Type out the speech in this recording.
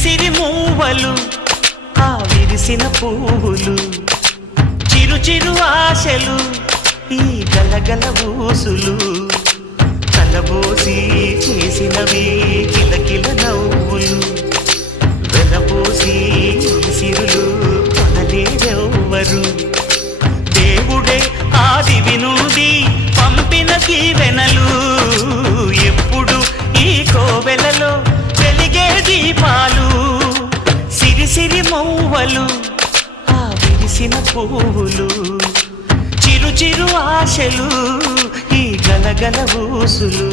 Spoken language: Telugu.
సిరి మూవలు ఆ విరిసిన పువ్వులు చిరు చిరు ఆశలు ఈ గలగల ఊసులు కలబోసి చేసినవి కిలకిల నవ్వులు వెలబోసి సిరులు కొనలేరెవ్వరు దేవుడే ఆదివి నుండి పంపిన దీవెనలు ఎప్పుడు ఈ కోవెలలో వెలిగే దీపాలు సిరి సిరి మౌవలు ఆ విరిసిన పువ్వులు చిరు చిరు ఆశలు ఈ గలగల ఊసులు